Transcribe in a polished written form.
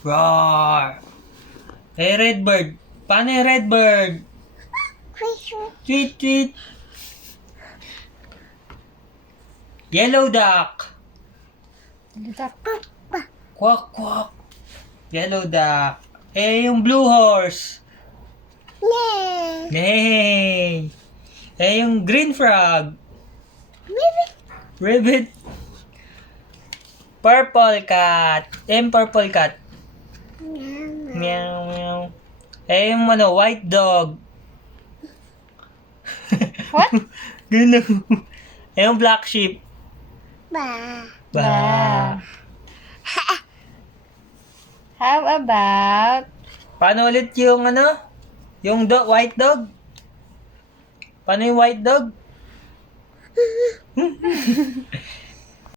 Roar. Eh, red bird. Paano yung red bird? Tweet, tweet. Yellow duck. Quack, quack. Yellow duck. Eh, yung blue horse. Nay. Eh, yung green frog. Ribbit. Purple cat. Eh, yung purple cat. Meow, meow. Eh, yung white dog. What? Ganun. Eh, yung black sheep. Ba. How about Paano ulit yung Yung white dog? Paano yung white dog?